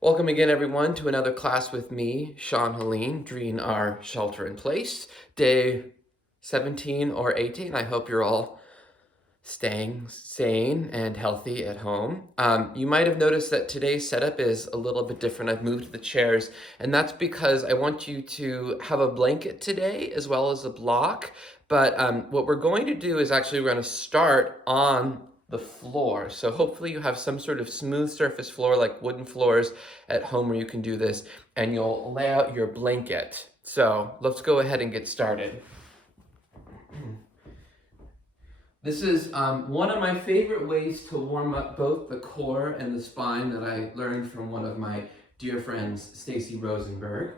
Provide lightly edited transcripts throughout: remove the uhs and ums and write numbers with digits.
Welcome again, everyone, to another class with me, Sean-Haleen, during our shelter in place, day 17 or 18. I hope you're all staying sane and healthy at home. You might have noticed that today's setup is a little bit different. I've moved the chairs, and that's because I want you to have a blanket today as well as a block. But what we're going to do is actually we're going to start on the floor. So hopefully you have some sort of smooth surface floor like wooden floors at home where you can do this, and you'll lay out your blanket. So let's go ahead and get started. This is one of my favorite ways to warm up both the core and the spine that I learned from one of my dear friends, Stacy Rosenberg.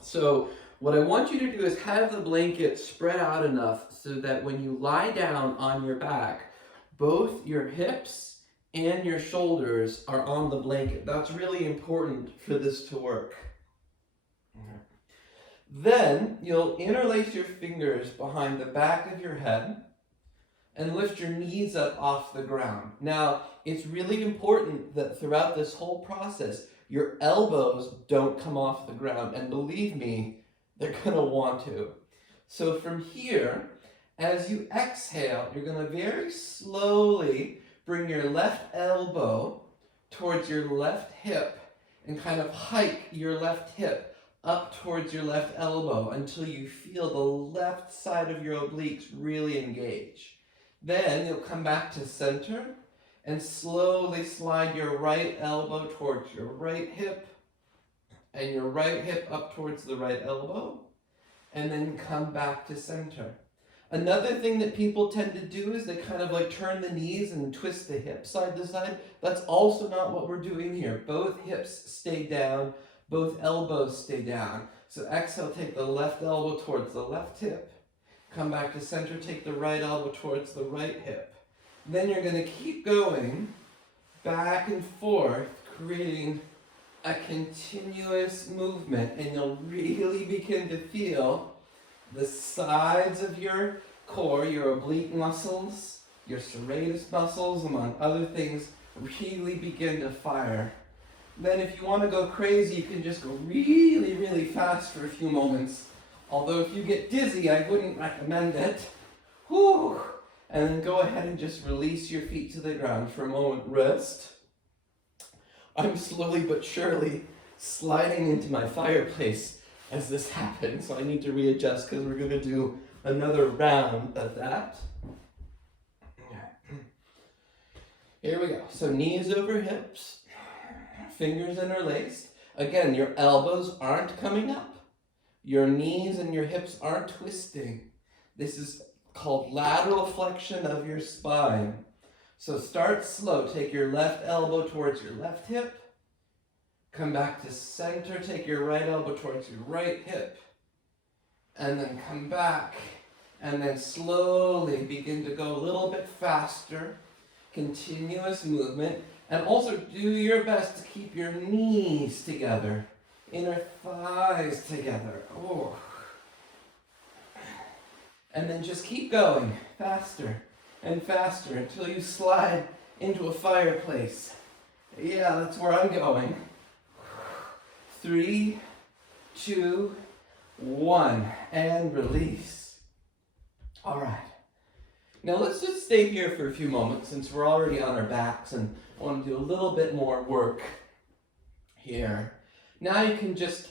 So what I want you to do is have the blanket spread out enough so that when you lie down on your back, both your hips and your shoulders are on the blanket. That's really important for this to work. Then you'll interlace your fingers behind the back of your head and lift your knees up off the ground. Now, it's really important that throughout this whole process, your elbows don't come off the ground. And believe me, they're gonna want to. So from here, as you exhale, you're gonna very slowly bring your left elbow towards your left hip and kind of hike your left hip up towards your left elbow until you feel the left side of your obliques really engage. Then you'll come back to center and slowly slide your right elbow towards your right hip and your right hip up towards the right elbow, and then come back to center. Another thing that people tend to do is they kind of like turn the knees and twist the hips side to side. That's also not what we're doing here. Both hips stay down, both elbows stay down. So exhale, take the left elbow towards the left hip. Come back to center, take the right elbow towards the right hip. Then you're going to keep going back and forth, creating a continuous movement, and you'll really begin to feel the sides of your core, your oblique muscles, your serratus muscles, among other things, really begin to fire. Then if you want to go crazy, you can just go really, really fast for a few moments. Although if you get dizzy, I wouldn't recommend it. Whew. And then go ahead and just release your feet to the ground for a moment. Rest. I'm slowly but surely sliding into my fireplace as this happens, so I need to readjust because we're going to do another round of that. Here we go. So knees over hips, fingers interlaced. Again, your elbows aren't coming up. Your knees and your hips aren't twisting. This is called lateral flexion of your spine. So start slow. Take your left elbow towards your left hip. Come back to center. Take your right elbow towards your right hip. And then come back. And then slowly begin to go a little bit faster. Continuous movement. And also do your best to keep your knees together. Inner thighs together. Oh. And then just keep going faster and faster until you slide into a fireplace. Yeah, that's where I'm going. 3, 2, 1, and release. All right. Now let's just stay here for a few moments since we're already on our backs and want to do a little bit more work here. Now you can just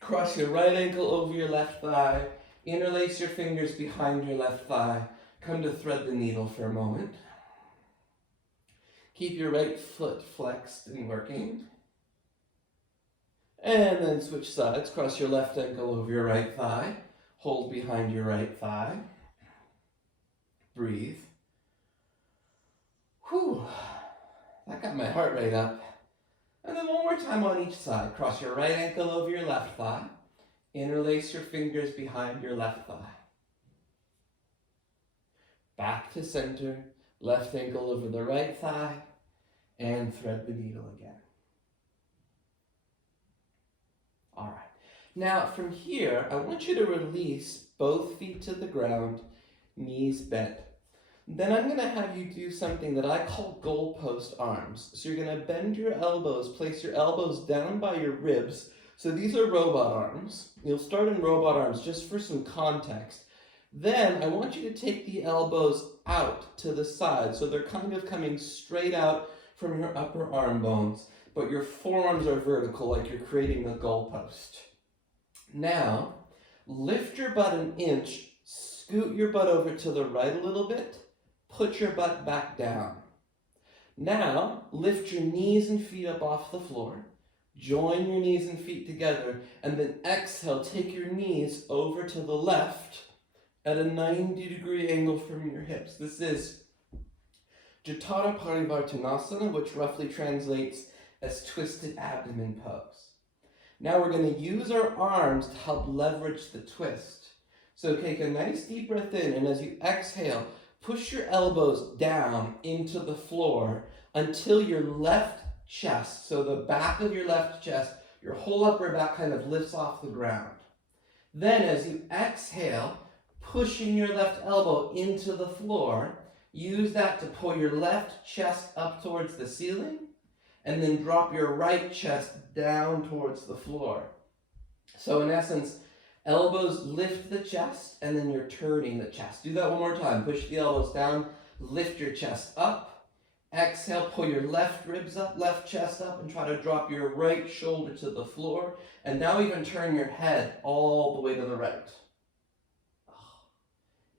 cross your right ankle over your left thigh, interlace your fingers behind your left thigh, come to thread the needle for a moment. Keep your right foot flexed and working. And then switch sides, cross your left ankle over your right thigh, hold behind your right thigh. Breathe. Whew, that got my heart rate up. And then one more time on each side. Cross your right ankle over your left thigh. Interlace your fingers behind your left thigh. Back to center. Left ankle over the right thigh. And thread the needle again. All right. Now from here, I want you to release both feet to the ground, knees bent. Then I'm going to have you do something that I call goalpost arms. So you're going to bend your elbows, place your elbows down by your ribs. So these are robot arms. You'll start in robot arms just for some context. Then I want you to take the elbows out to the side. So they're kind of coming straight out from your upper arm bones, but your forearms are vertical like you're creating a goalpost. Now, lift your butt an inch, scoot your butt over to the right a little bit, put your butt back down. Now, lift your knees and feet up off the floor. Join your knees and feet together, and then exhale, take your knees over to the left at a 90-degree angle from your hips. This is Jatara Parivartanasana, which roughly translates as twisted abdomen pose. Now we're going to use our arms to help leverage the twist. So take a nice deep breath in, and as you exhale, push your elbows down into the floor until your left chest, so the back of your left chest, your whole upper back kind of lifts off the ground. Then as you exhale, pushing your left elbow into the floor, use that to pull your left chest up towards the ceiling, and then drop your right chest down towards the floor. So in essence, elbows lift the chest, and then you're turning the chest. Do that one more time. Push the elbows down, lift your chest up. Exhale, pull your left ribs up, left chest up, and try to drop your right shoulder to the floor. And now even turn your head all the way to the right.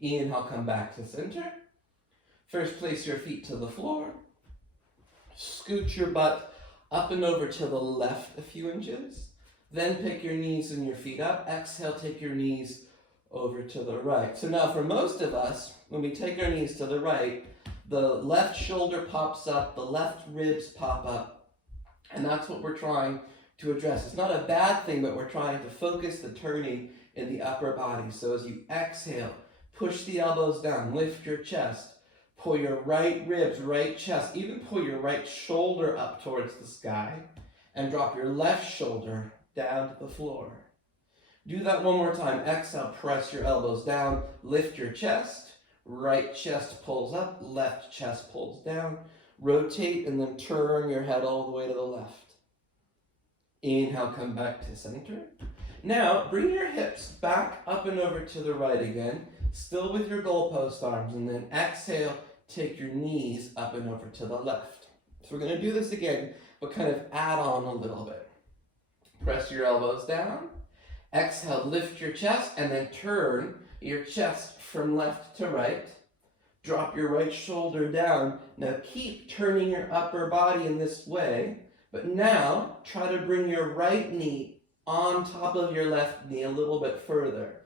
Inhale, come back to center. First, place your feet to the floor. Scoot your butt up and over to the left a few inches. Then pick your knees and your feet up. Exhale, take your knees over to the right. So now for most of us, when we take our knees to the right, the left shoulder pops up, the left ribs pop up, and that's what we're trying to address. It's not a bad thing, but we're trying to focus the turning in the upper body. So as you exhale, push the elbows down, lift your chest, pull your right ribs, right chest, even pull your right shoulder up towards the sky, and drop your left shoulder down to the floor. Do that one more time. Exhale, press your elbows down, lift your chest, right chest pulls up, left chest pulls down, rotate, and then turn your head all the way to the left. Inhale, come back to center. Now, bring your hips back up and over to the right again, still with your goalpost arms, and then exhale, take your knees up and over to the left. So we're going to do this again, but kind of add on a little bit. Press your elbows down. Exhale, lift your chest, and then turn your chest from left to right. Drop your right shoulder down. Now keep turning your upper body in this way, but now try to bring your right knee on top of your left knee a little bit further.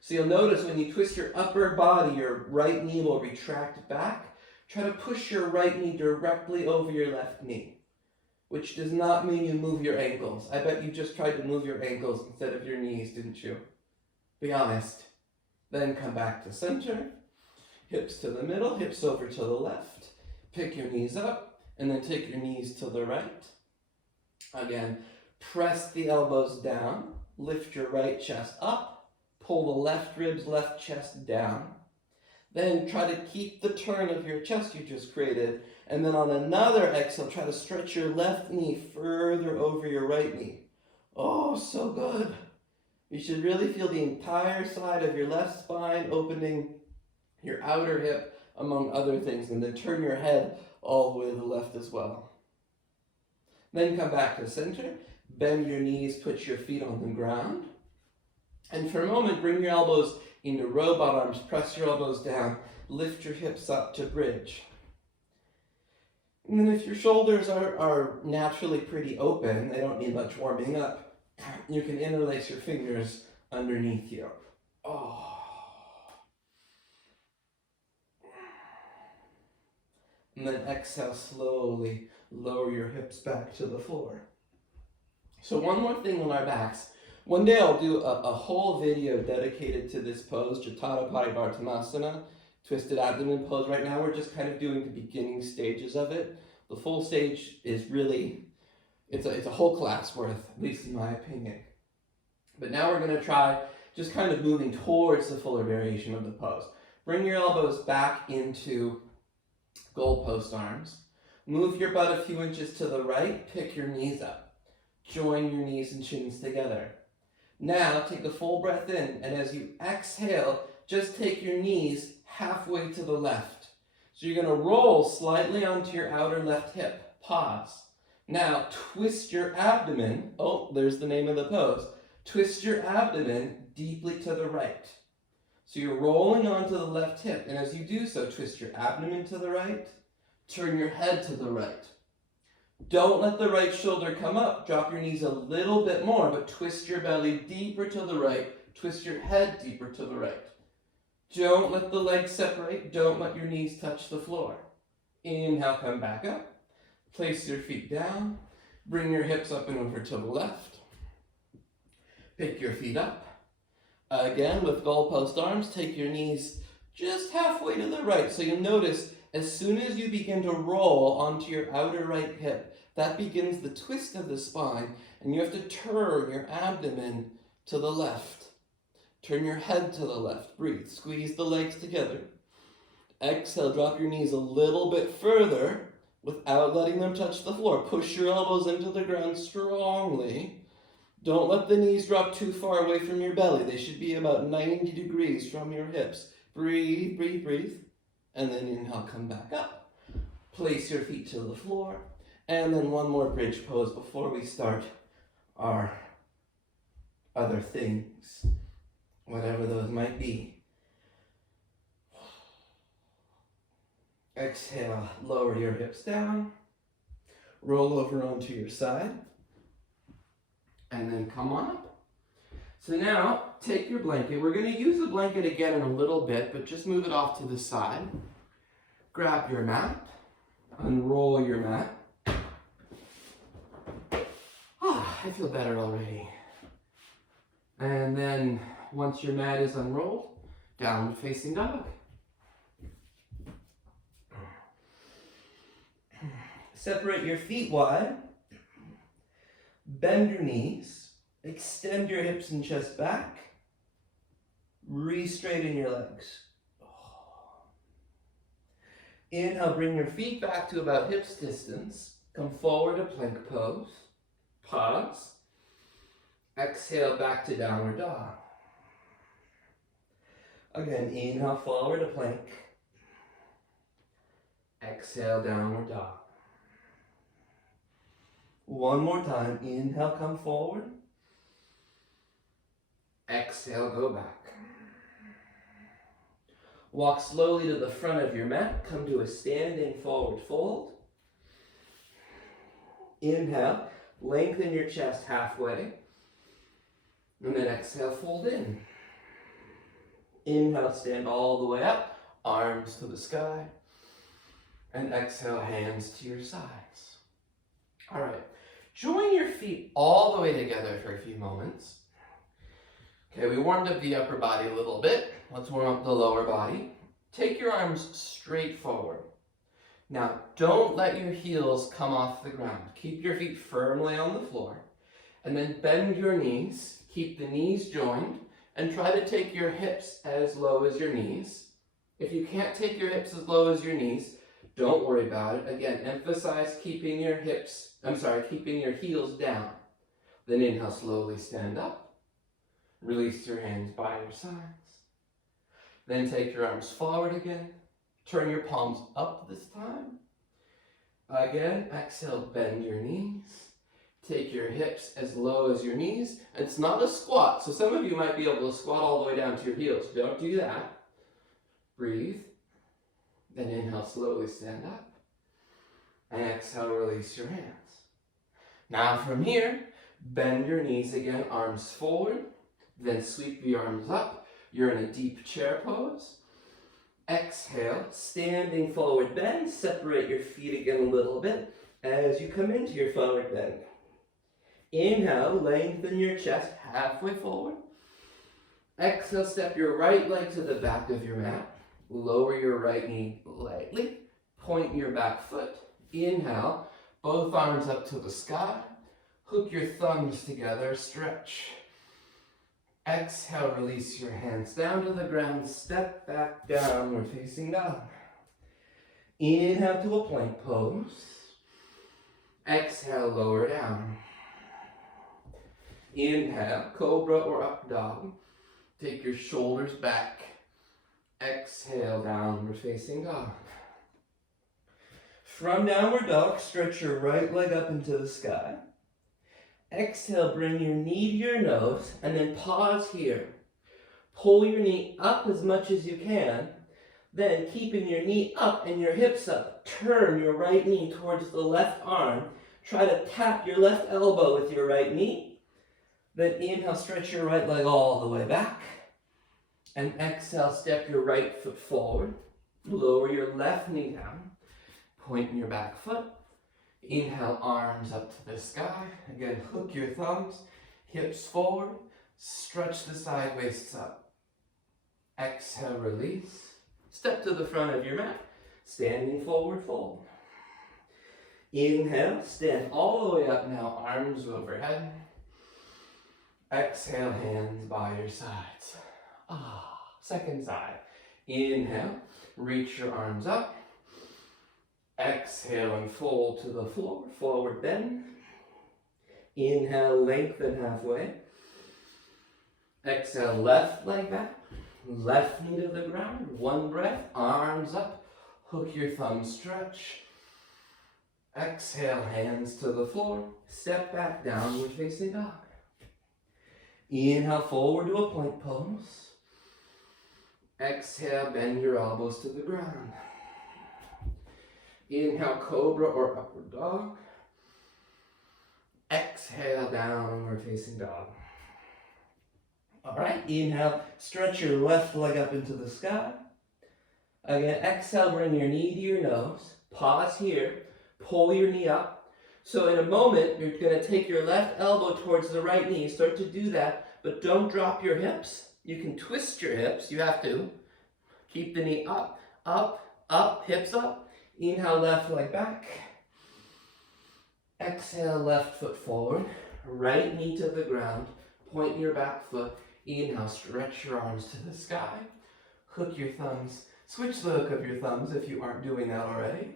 So you'll notice when you twist your upper body, your right knee will retract back. Try to push your right knee directly over your left knee, which does not mean you move your ankles. I bet you just tried to move your ankles instead of your knees, didn't you? Be honest. Then come back to center. Hips to the middle, hips over to the left. Pick your knees up, and then take your knees to the right. Again, press the elbows down. Lift your right chest up. Pull the left ribs, left chest down. Then try to keep the turn of your chest you just created. And then on another exhale, try to stretch your left knee further over your right knee. Oh, so good. You should really feel the entire side of your left spine opening, your outer hip, among other things. And then turn your head all the way to the left as well. Then come back to center. Bend your knees, put your feet on the ground. And for a moment, bring your elbows into robot arms. Press your elbows down. Lift your hips up to bridge. And then if your shoulders are naturally pretty open, they don't need much warming up, you can interlace your fingers underneath you. Oh. And then exhale, slowly lower your hips back to the floor. So one more thing on our backs. One day I'll do a whole video dedicated to this pose, Jatara Parivartanasana, twisted abdomen pose. Right now we're just kind of doing the beginning stages of it. The full stage is really, it's a whole class worth, at least in my opinion. But now we're going to try just kind of moving towards the fuller variation of the pose. Bring your elbows back into goalpost arms. Move your butt a few inches to the right, pick your knees up. Join your knees and shins together. Now take a full breath in, and as you exhale, just take your knees halfway to the left. So you're going to roll slightly onto your outer left hip. Pause. Now twist your abdomen. Oh, there's the name of the pose. Twist your abdomen deeply to the right. So you're rolling onto the left hip, and as you do so, twist your abdomen to the right, turn your head to the right. Don't let the right shoulder come up. Drop your knees a little bit more, but twist your belly deeper to the right, twist your head deeper to the right. Don't let the legs separate. Don't let your knees touch the floor. Inhale, come back up. Place your feet down. Bring your hips up and over to the left. Pick your feet up. Again, with goalpost arms, take your knees just halfway to the right. So you'll notice as soon as you begin to roll onto your outer right hip, that begins the twist of the spine, and you have to turn your abdomen to the left. Turn your head to the left. Breathe. Squeeze the legs together. Exhale, drop your knees a little bit further without letting them touch the floor. Push your elbows into the ground strongly. Don't let the knees drop too far away from your belly. They should be about 90 degrees from your hips. Breathe, breathe, breathe. And then inhale, come back up. Place your feet to the floor. And then one more bridge pose before we start our other things, whatever those might be. Exhale, lower your hips down. Roll over onto your side. And then come on up. So now, take your blanket. We're going to use the blanket again in a little bit, but just move it off to the side. Grab your mat. Unroll your mat. I feel better already. And then, once your mat is unrolled, downward facing dog. Separate your feet wide. Bend your knees, extend your hips and chest back, re-straighten your legs. Inhale, bring your feet back to about hips distance. Come forward to plank pose. Pause. Exhale, back to downward dog. Again, inhale, forward to plank. Exhale, downward dog. One more time. Inhale, come forward. Exhale, go back. Walk slowly to the front of your mat. Come to a standing forward fold. Inhale, lengthen your chest halfway. And then exhale, fold in. Inhale, stand all the way up. Arms to the sky. And exhale, hands to your sides. All right. Join your feet all the way together for a few moments. Okay, we warmed up the upper body a little bit. Let's warm up the lower body. Take your arms straight forward. Now, don't let your heels come off the ground. Keep your feet firmly on the floor. And then bend your knees. Keep the knees joined. And try to take your hips as low as your knees. If you can't take your hips as low as your knees, don't worry about it. Again, emphasize keeping your heels down. Then inhale, slowly stand up. Release your hands by your sides. Then take your arms forward again. Turn your palms up this time. Again, exhale, bend your knees. Take your hips as low as your knees. It's not a squat, so some of you might be able to squat all the way down to your heels. Don't do that. Breathe. Then inhale, slowly stand up. And exhale, release your hands. Now from here, bend your knees again, arms forward. Then sweep the arms up. You're in a deep chair pose. Exhale, standing forward bend. Separate your feet again a little bit as you come into your forward bend. Inhale, lengthen your chest halfway forward. Exhale, step your right leg to the back of your mat. Lower your right knee lightly. Point your back foot. Inhale, both arms up to the sky. Hook your thumbs together, stretch. Exhale, release your hands down to the ground, step back, downward facing dog. Inhale to a plank pose. Exhale, lower down. Inhale, cobra or up dog. Take your shoulders back. Exhale, downward facing dog. From downward dog, stretch your right leg up into the sky. Exhale, bring your knee to your nose, and then pause here. Pull your knee up as much as you can. Then, keeping your knee up and your hips up, turn your right knee towards the left arm. Try to tap your left elbow with your right knee. Then inhale, stretch your right leg all the way back. And exhale, step your right foot forward. Lower your left knee down. Point your back foot. Inhale, arms up to the sky. Again, hook your thumbs, hips forward. Stretch the side waists up. Exhale, release. Step to the front of your mat. Standing forward fold. Inhale, stand all the way up now, arms overhead. Exhale, hands by your sides. Second side. Inhale, reach your arms up. Exhale and fold to the floor, forward bend. Inhale, lengthen halfway. Exhale, left leg back. Left knee to the ground. One breath, arms up. Hook your thumbs, stretch. Exhale, hands to the floor. Step back, downward facing dog. Inhale, forward to a plank pose. Exhale, bend your elbows to the ground. Inhale, cobra or upward dog. Exhale, downward facing dog. All right, inhale, stretch your left leg up into the sky. Again, exhale, bring your knee to your nose. Pause here, pull your knee up. So in a moment, you're gonna take your left elbow towards the right knee. Start to do that, but don't drop your hips. You can twist your hips, you have to. Keep the knee up, up, up, hips up. Inhale, left leg back. Exhale, left foot forward. Right knee to the ground. Point your back foot. Inhale, stretch your arms to the sky. Hook your thumbs. Switch the hook of your thumbs if you aren't doing that already.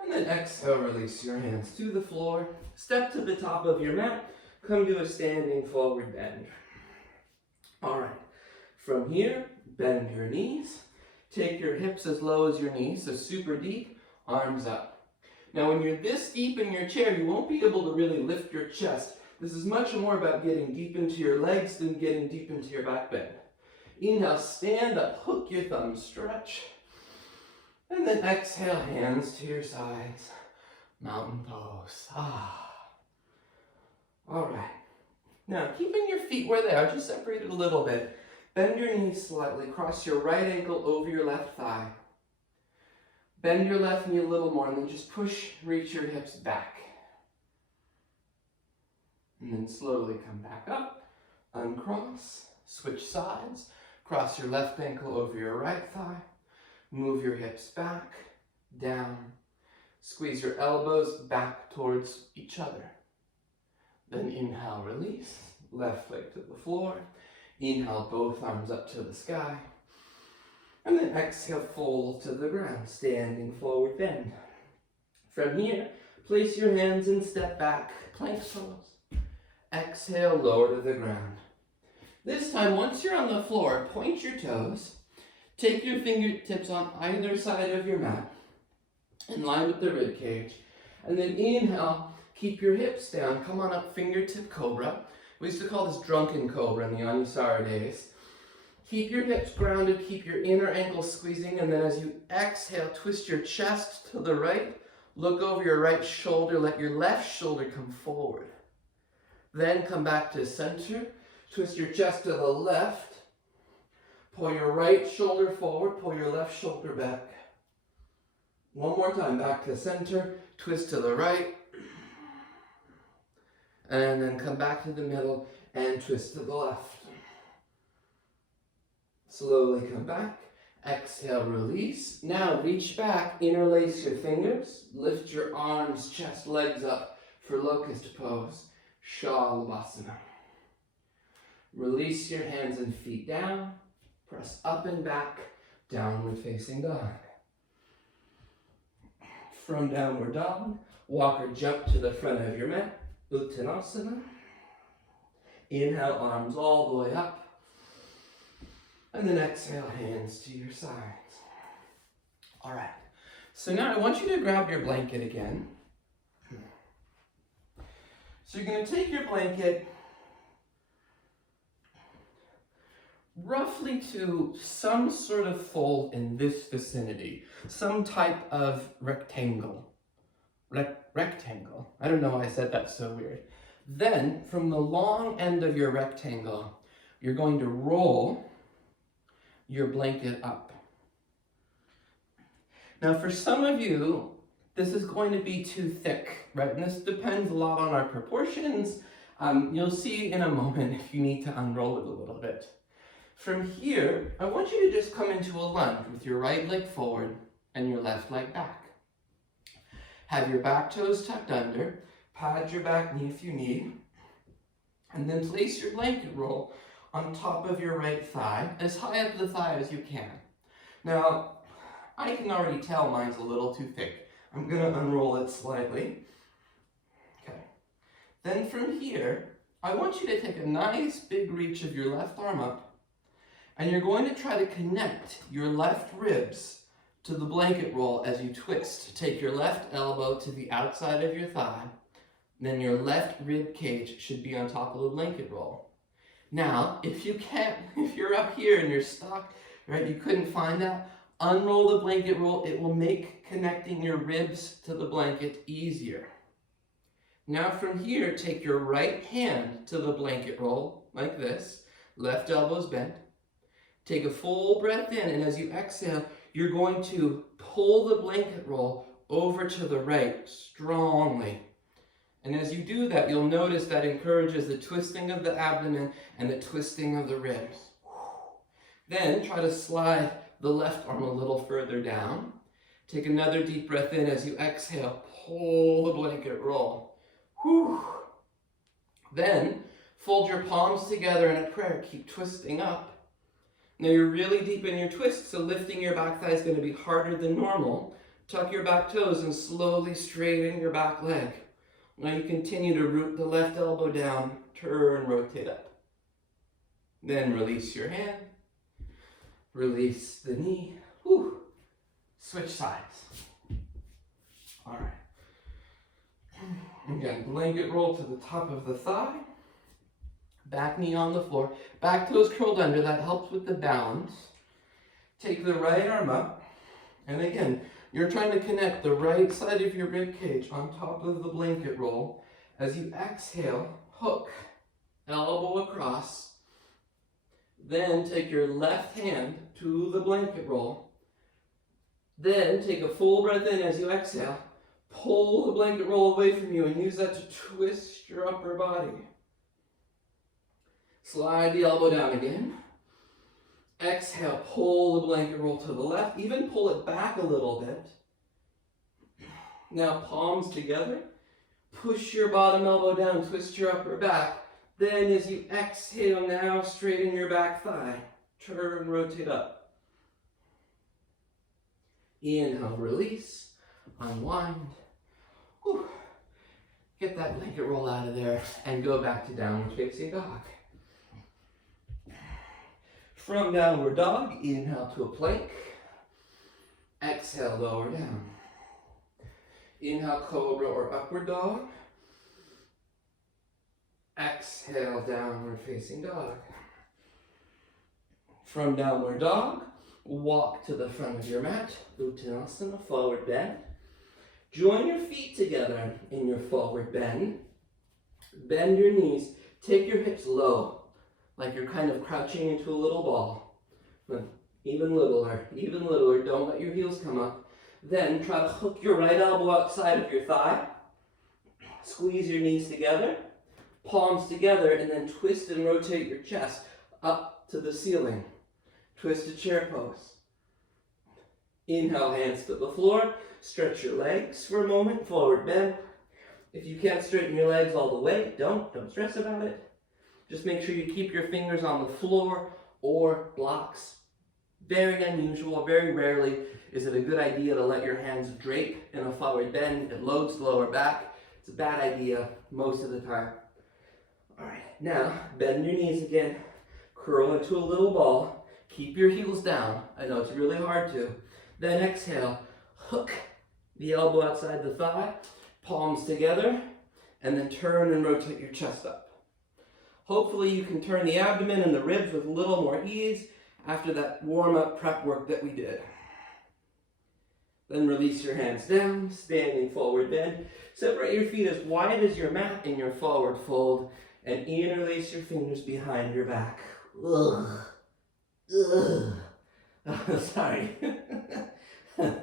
And then exhale, release your hands to the floor. Step to the top of your mat. Come to a standing forward bend. All right. From here, bend your knees. Take your hips as low as your knees, so super deep, arms up. Now when you're this deep in your chair, you won't be able to really lift your chest. This is much more about getting deep into your legs than getting deep into your back bend. Inhale, stand up, hook your thumbs, stretch. And then exhale, hands to your sides. Mountain pose. All right. Now, keeping your feet where they are, just separate it a little bit. Bend your knees slightly. Cross your right ankle over your left thigh. Bend your left knee a little more, and then just push, reach your hips back. And then slowly come back up. Uncross. Switch sides. Cross your left ankle over your right thigh. Move your hips back, down. Squeeze your elbows back towards each other. Then inhale, release. Left leg to the floor. Inhale, both arms up to the sky. And then exhale, fold to the ground, standing forward bend. From here, place your hands and step back, plank pose. Exhale, lower to the ground. This time, once you're on the floor, point your toes. Take your fingertips on either side of your mat, in line with the rib cage. And then inhale, keep your hips down. Come on up, fingertip cobra. We used to call this drunken cobra in the Anusara days. Keep your hips grounded, keep your inner ankle squeezing, and then as you exhale, twist your chest to the right. Look over your right shoulder, let your left shoulder come forward. Then come back to center. Twist your chest to the left. Pull your right shoulder forward, pull your left shoulder back. One more time, back to center, twist to the right. And then come back to the middle and twist to the left. Slowly come back. Exhale, release. Now reach back, interlace your fingers, lift your arms, chest, legs up for locust pose, Shalabhasana. Release your hands and feet down. Press up and back, downward facing dog. From downward dog, walk or jump to the front of your mat, Uttanasana. Inhale, arms all the way up. And then exhale, hands to your sides. All right. So now I want you to grab your blanket again. So you're going to take your blanket roughly to some sort of fold in this vicinity, some type of rectangle. Rectangle. I don't know why I said that so weird. Then, from the long end of your rectangle, you're going to roll your blanket up. Now, for some of you, this is going to be too thick, right? And this depends a lot on our proportions. You'll see in a moment if you need to unroll it a little bit. From here, I want you to just come into a lunge with your right leg forward and your left leg back. Have your back toes tucked under, pad your back knee if you need, and then place your blanket roll on top of your right thigh, as high up the thigh as you can. Now, I can already tell mine's a little too thick. I'm going to unroll it slightly. Okay. Then from here, I want you to take a nice big reach of your left arm up, and you're going to try to connect your left ribs to the blanket roll as you twist. Take your left elbow to the outside of your thigh, then your left rib cage should be on top of the blanket roll. Now, if you're up here and you're stuck, right, you couldn't find that, unroll the blanket roll. It will make connecting your ribs to the blanket easier. Now from here, take your right hand to the blanket roll, like this. Left elbow's bent. Take a full breath in, and as you exhale, you're going to pull the blanket roll over to the right, strongly. And as you do that, you'll notice that encourages the twisting of the abdomen and the twisting of the ribs. Then try to slide the left arm a little further down. Take another deep breath in. As you exhale, pull the blanket roll. Whew. Then fold your palms together in a prayer. Keep twisting up. Now you're really deep in your twist, so lifting your back thigh is going to be harder than normal. Tuck your back toes and slowly straighten your back leg. Now you continue to root the left elbow down, turn, rotate up. Then release your hand. Release the knee. Whew. Switch sides. All right. Again, blanket roll to the top of the thigh. Back knee on the floor. Back toes curled under. That helps with the balance. Take the right arm up. And again, you're trying to connect the right side of your rib cage on top of the blanket roll. As you exhale, hook, elbow across. Then take your left hand to the blanket roll. Then take a full breath in as you exhale. Pull the blanket roll away from you and use that to twist your upper body. Slide the elbow down again. Exhale, pull the blanket roll to the left. Even pull it back a little bit. Now palms together. Push your bottom elbow down, twist your upper back. Then as you exhale, now straighten your back thigh. Turn, rotate up. Inhale, release, unwind. Whew. Get that blanket roll out of there and go back to downward facing dog. From downward dog, inhale to a plank. Exhale, lower down. Inhale, cobra or upward dog. Exhale, downward facing dog. From downward dog, walk to the front of your mat. Uttanasana, forward bend. Join your feet together in your forward bend. Bend your knees. Take your hips low, like you're kind of crouching into a little ball. Even littler, even littler. Don't let your heels come up. Then try to hook your right elbow outside of your thigh. Squeeze your knees together, palms together, and then twist and rotate your chest up to the ceiling. Twist to chair pose. Inhale, hands to the floor. Stretch your legs for a moment, forward bend. If you can't straighten your legs all the way, don't stress about it. Just make sure you keep your fingers on the floor or blocks. Very unusual, very rarely is it a good idea to let your hands drape in a forward bend. It loads the lower back. It's a bad idea most of the time. All right, now bend your knees again. Curl into a little ball. Keep your heels down. I know it's really hard to. Then exhale. Hook the elbow outside the thigh. Palms together. And then turn and rotate your chest up. Hopefully you can turn the abdomen and the ribs with a little more ease after that warm-up prep work that we did. Then release your hands down, standing forward bend. Separate your feet as wide as your mat in your forward fold and interlace your fingers behind your back. Ugh. Ugh. Oh, sorry. And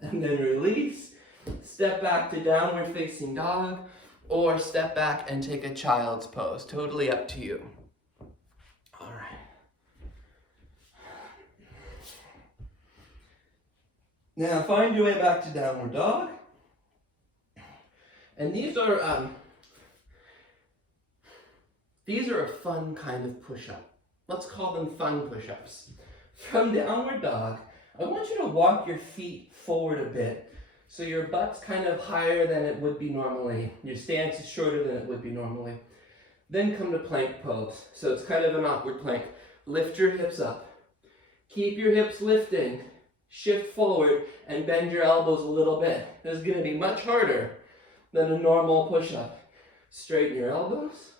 then release. Step back to downward facing dog or step back and take a child's pose. Totally up to you. All right. Now find your way back to downward dog. And these are a fun kind of push-up. Let's call them fun push-ups. From downward dog, I want you to walk your feet forward a bit so your butt's kind of higher than it would be normally. Your stance is shorter than it would be normally. Then come to plank pose. So it's kind of an awkward plank. Lift your hips up. Keep your hips lifting. Shift forward and bend your elbows a little bit. This is going to be much harder than a normal push-up. Straighten your elbows.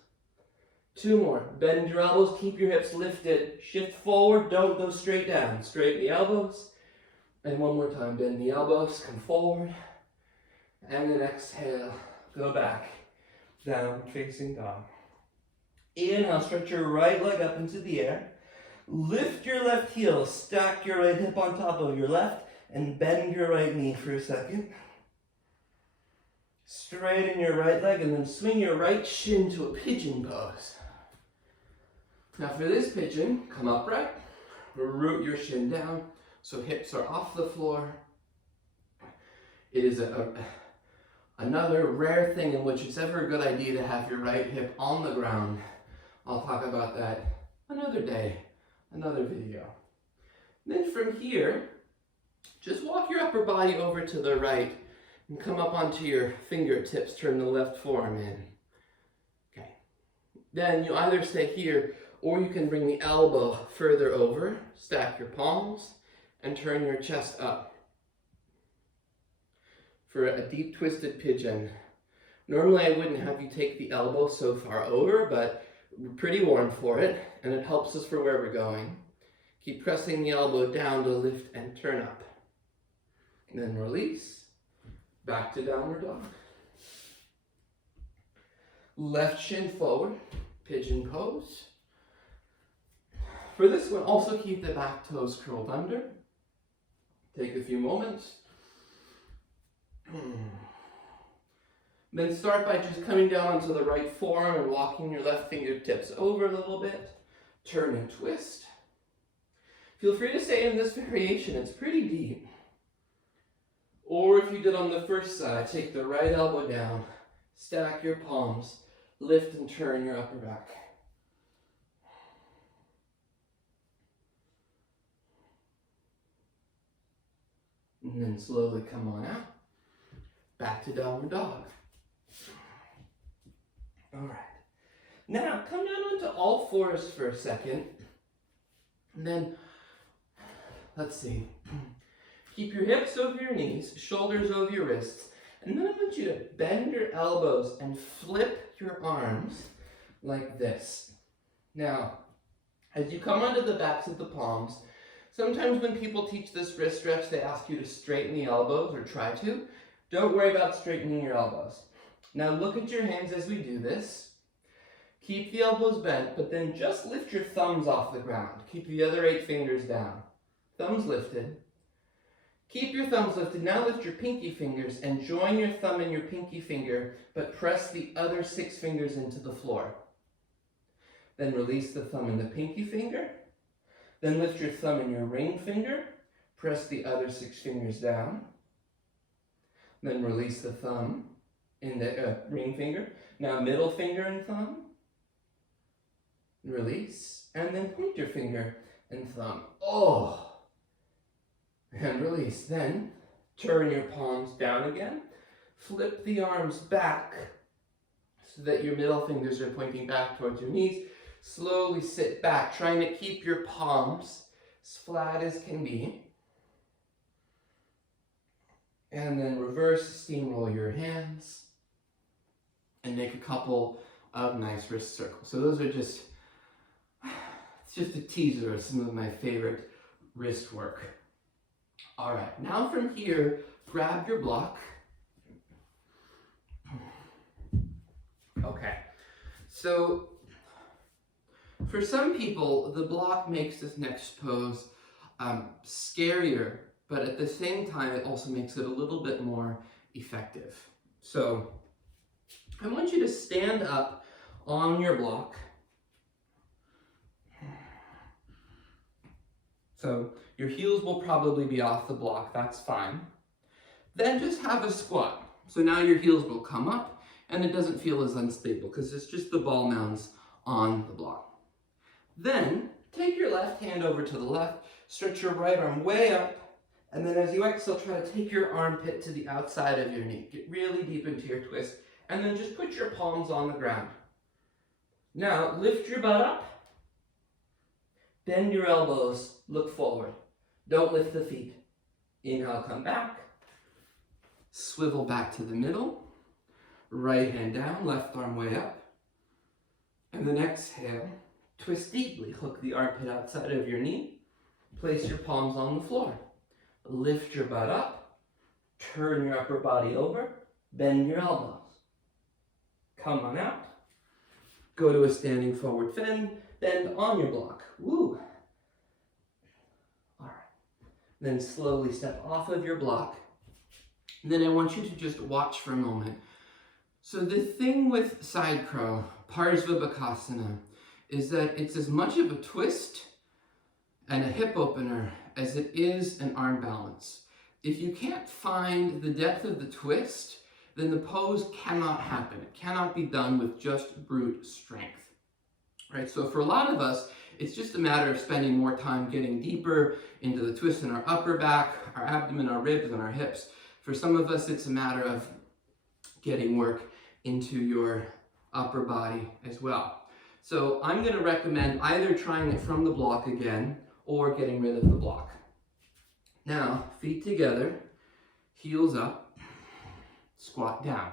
2 more. Bend your elbows. Keep your hips lifted. Shift forward. Don't go straight down. Straighten the elbows. And 1 more time. Bend the elbows. Come forward. And then exhale. Go back. Down facing dog. Inhale. Stretch your right leg up into the air. Lift your left heel. Stack your right hip on top of your left. And bend your right knee for a second. Straighten your right leg and then swing your right shin to a pigeon pose. Now for this pigeon, come upright, root your shin down so hips are off the floor. It is another rare thing in which it's ever a good idea to have your right hip on the ground. I'll talk about that another day, another video. Then from here, just walk your upper body over to the right and come up onto your fingertips, turn the left forearm in. Okay. Then you either stay here or you can bring the elbow further over, stack your palms, and turn your chest up for a deep twisted pigeon. Normally I wouldn't have you take the elbow so far over, but we're pretty warm for it, and it helps us for where we're going. Keep pressing the elbow down to lift and turn up. And then release. Back to downward dog. Left shin forward, pigeon pose. For this one, also keep the back toes curled under. Take a few moments. Then start by just coming down onto the right forearm and walking your left fingertips over a little bit. Turn and twist. Feel free to stay in this variation, it's pretty deep. Or if you did on the first side, take the right elbow down, stack your palms, lift and turn your upper back. And then slowly come on out. Back to downward dog. All right. Now come down onto all fours for a second. And then, let's see. Keep your hips over your knees, shoulders over your wrists. And then I want you to bend your elbows and flip your arms like this. Now, as you come onto the backs of the palms, sometimes when people teach this wrist stretch, they ask you to straighten the elbows or try to. Don't worry about straightening your elbows. Now look at your hands as we do this. Keep the elbows bent, but then just lift your thumbs off the ground. Keep the other 8 fingers down. Thumbs lifted. Keep your thumbs lifted. Now lift your pinky fingers and join your thumb and your pinky finger, but press the other 6 fingers into the floor. Then release the thumb and the pinky finger. Then lift your thumb and your ring finger. Press the other 6 fingers down. Then release the thumb and the ring finger. Now middle finger and thumb. Release, and then point your finger and thumb. Oh, and release. Then turn your palms down again. Flip the arms back so that your middle fingers are pointing back towards your knees. Slowly sit back, trying to keep your palms as flat as can be. And then reverse steamroll your hands and make a couple of nice wrist circles. So those are just, it's just a teaser of some of my favorite wrist work. All right, now from here, grab your block. Okay, so for some people, the block makes this next pose scarier, but at the same time, it also makes it a little bit more effective. So I want you to stand up on your block. So your heels will probably be off the block, that's fine. Then just have a squat. So now your heels will come up and it doesn't feel as unstable because it's just the ball mounds on the block. Then take your left hand over to the left, stretch your right arm way up, and then as you exhale, try to take your armpit to the outside of your knee. Get really deep into your twist, and then just put your palms on the ground. Now, lift your butt up, bend your elbows, look forward. Don't lift the feet. Inhale, come back. Swivel back to the middle. Right hand down, left arm way up. And then exhale, twist deeply. Hook the armpit outside of your knee. Place your palms on the floor. Lift your butt up. Turn your upper body over. Bend your elbows. Come on out. Go to a standing forward bend on your block. Woo. All right. Then slowly step off of your block. And then I want you to just watch for a moment. So the thing with side crow, Parsva Bakasana, is that it's as much of a twist and a hip opener as it is an arm balance. If you can't find the depth of the twist, then the pose cannot happen. It cannot be done with just brute strength, right? So for a lot of us, it's just a matter of spending more time getting deeper into the twist in our upper back, our abdomen, our ribs, and our hips. For some of us, it's a matter of getting work into your upper body as well. So I'm going to recommend either trying it from the block again or getting rid of the block. Now, feet together, heels up, squat down.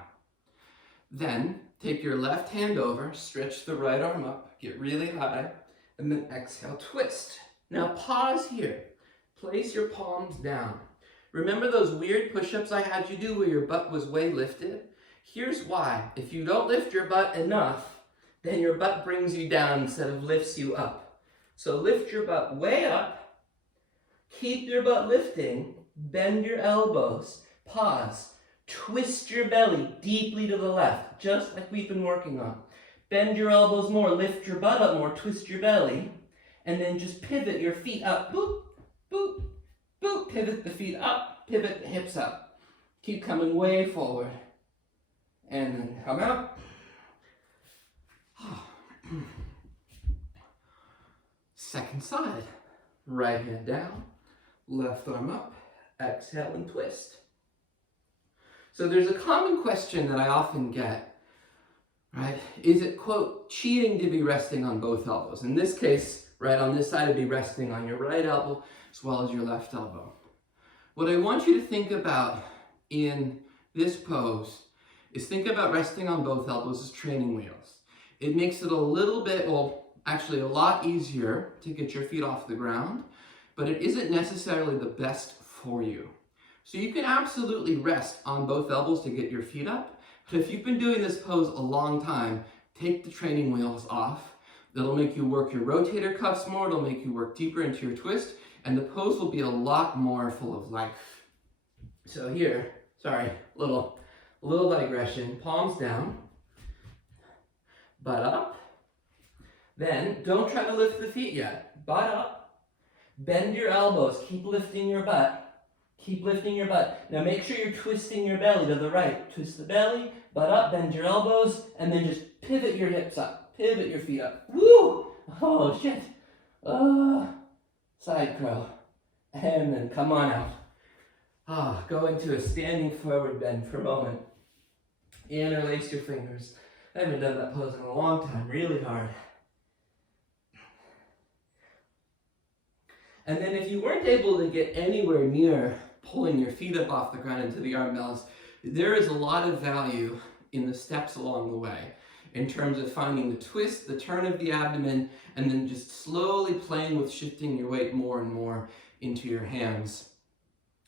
Then take your left hand over, stretch the right arm up, get really high, and then exhale, twist. Now pause here. Place your palms down. Remember those weird push-ups I had you do where your butt was way lifted? Here's why. If you don't lift your butt enough, then your butt brings you down instead of lifts you up. So lift your butt way up, keep your butt lifting, bend your elbows, pause, twist your belly deeply to the left, just like we've been working on. Bend your elbows more, lift your butt up more, twist your belly, and then just pivot your feet up, boop, boop, boop, pivot the feet up, pivot the hips up. Keep coming way forward. And then come out. Second side. Right hand down, left arm up, exhale and twist. So there's a common question that I often get, right? Is it, quote, cheating to be resting on both elbows? In this case, right on this side, I'd be resting on your right elbow as well as your left elbow. What I want you to think about in this pose is think about resting on both elbows as training wheels. It makes it a little bit, well, actually a lot easier to get your feet off the ground, but it isn't necessarily the best for you. So you can absolutely rest on both elbows to get your feet up, but if you've been doing this pose a long time, take the training wheels off. That'll make you work your rotator cuffs more, it'll make you work deeper into your twist, and the pose will be a lot more full of life. So here, sorry, little digression, palms down, butt up. Then don't try to lift the feet yet. Butt up, bend your elbows, keep lifting your butt. Keep lifting your butt. Now make sure you're twisting your belly to the right. Twist the belly, butt up, bend your elbows, and then just pivot your hips up. Pivot your feet up. Woo! Oh, shit. Side curl. And then come on out. Go into a standing forward bend for a moment. Interlace your fingers. I haven't done that pose in a long time, really hard. And then if you weren't able to get anywhere near pulling your feet up off the ground into the arm bells, there is a lot of value in the steps along the way in terms of finding the twist, the turn of the abdomen, and then just slowly playing with shifting your weight more and more into your hands.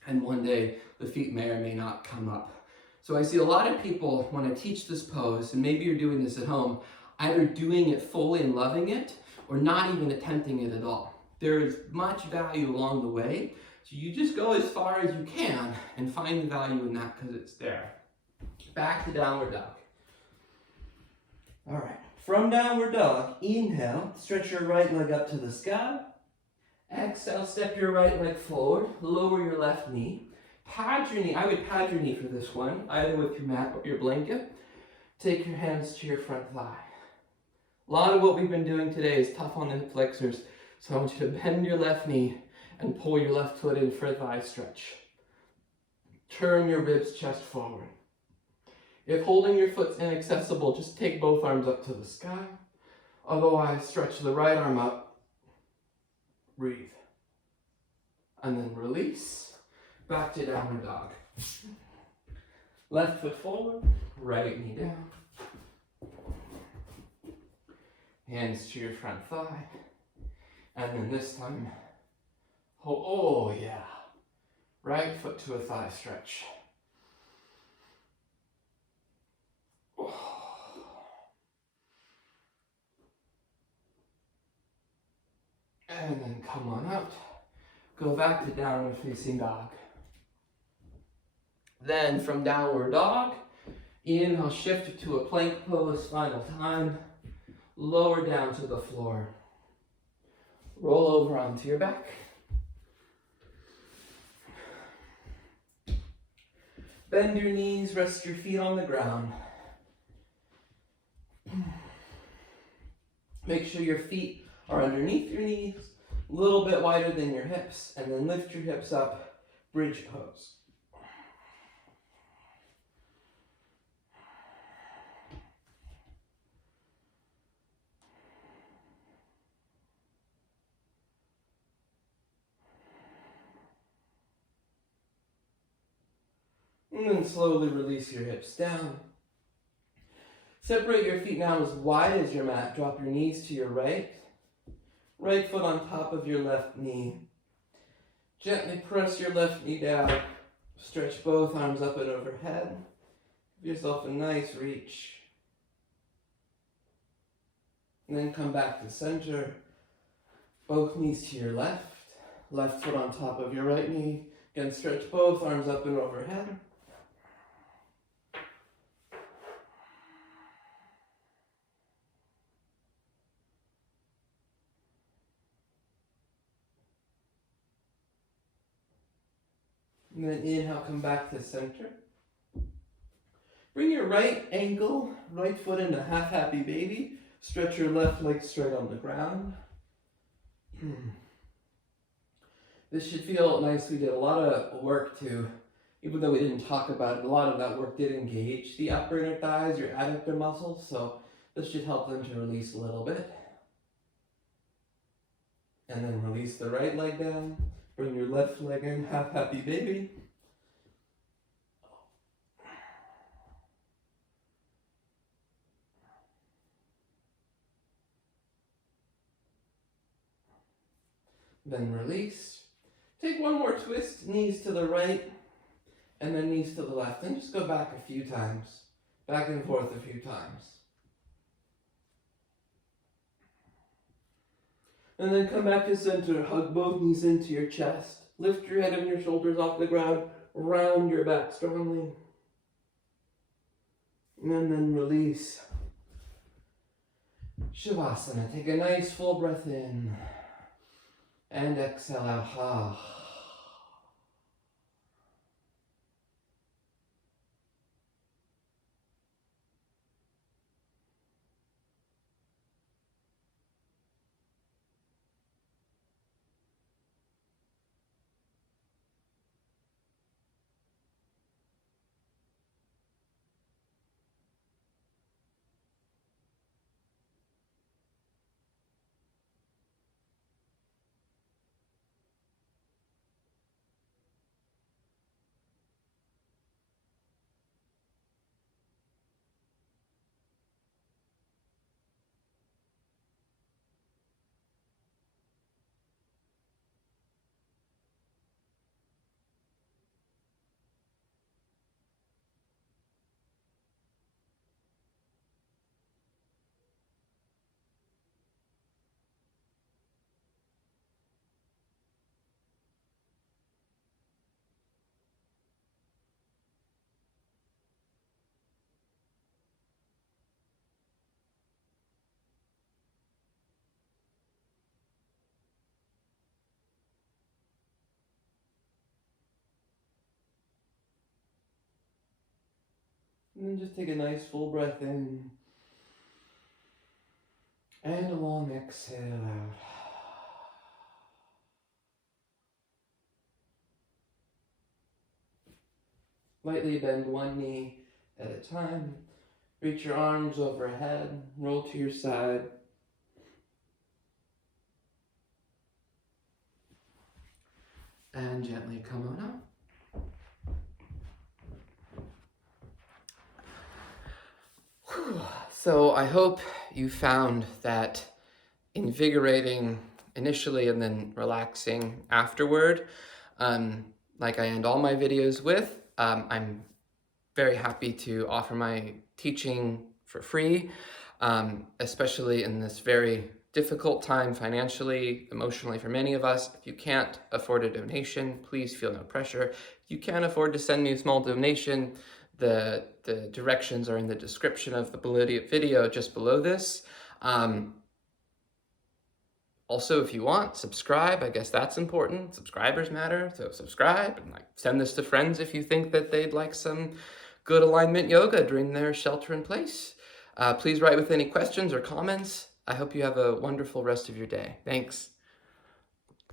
And one day the feet may or may not come up. So I see a lot of people when I teach this pose, and maybe you're doing this at home, either doing it fully and loving it or not even attempting it at all. There is much value along the way, so you just go as far as you can and find the value in that because it's there. Back to downward dog. All right, from downward dog, inhale, stretch your right leg up to the sky. Exhale, step your right leg forward, lower your left knee. Pad your knee, I would pad your knee for this one, either with your mat or your blanket. Take your hands to your front thigh. A lot of what we've been doing today is tough on the hip flexors, so I want you to bend your left knee and pull your left foot in for a thigh stretch. Turn your ribs chest forward. If holding your foot's inaccessible, just take both arms up to the sky. Otherwise, stretch the right arm up. Breathe. And then release. Back to downward dog. Left foot forward, right knee down. Hands to your front thigh. And then this time, oh yeah. Right foot to a thigh stretch. And then come on out. Go back to downward facing dog. Then from downward dog, inhale, shift to a plank pose, final time. Lower down to the floor. Roll over onto your back. Bend your knees, rest your feet on the ground. Make sure your feet are underneath your knees, a little bit wider than your hips, and then lift your hips up, bridge pose. And then slowly release your hips down. Separate your feet now as wide as your mat. Drop your knees to your right. Right foot on top of your left knee. Gently press your left knee down. Stretch both arms up and overhead. Give yourself a nice reach. And then come back to center. Both knees to your left. Left foot on top of your right knee. Again, stretch both arms up and overhead. And then inhale, come back to center. Bring your right ankle, right foot into half happy baby. Stretch your left leg straight on the ground. This should feel nice. We did a lot of work to, even though we didn't talk about it, a lot of that work did engage the upper inner thighs, your adductor muscles, so this should help them to release a little bit. And then release the right leg down. Bring your left leg in, half happy baby. Then release. Take one more twist, knees to the right, and then knees to the left. And just go back a few times. Back and forth a few times. And then come back to center. Hug both knees into your chest. Lift your head and your shoulders off the ground. Round your back strongly. And then release. Shavasana. Take a nice full breath in. And exhale out. And then just take a nice full breath in. And a long exhale out. Lightly bend one knee at a time. Reach your arms overhead. Roll to your side. And gently come on up. So I hope you found that invigorating initially and then relaxing afterward. Like I end all my videos with, I'm very happy to offer my teaching for free, especially in this very difficult time financially, emotionally for many of us. If you can't afford a donation, please feel no pressure. If you can afford to send me a small donation, the directions are in the description of the video just below this. Also, if you want, subscribe. I guess that's important. Subscribers matter, so subscribe and send this to friends if you think that they'd like some good alignment yoga during their shelter in place. Please write with any questions or comments. I hope you have a wonderful rest of your day. Thanks.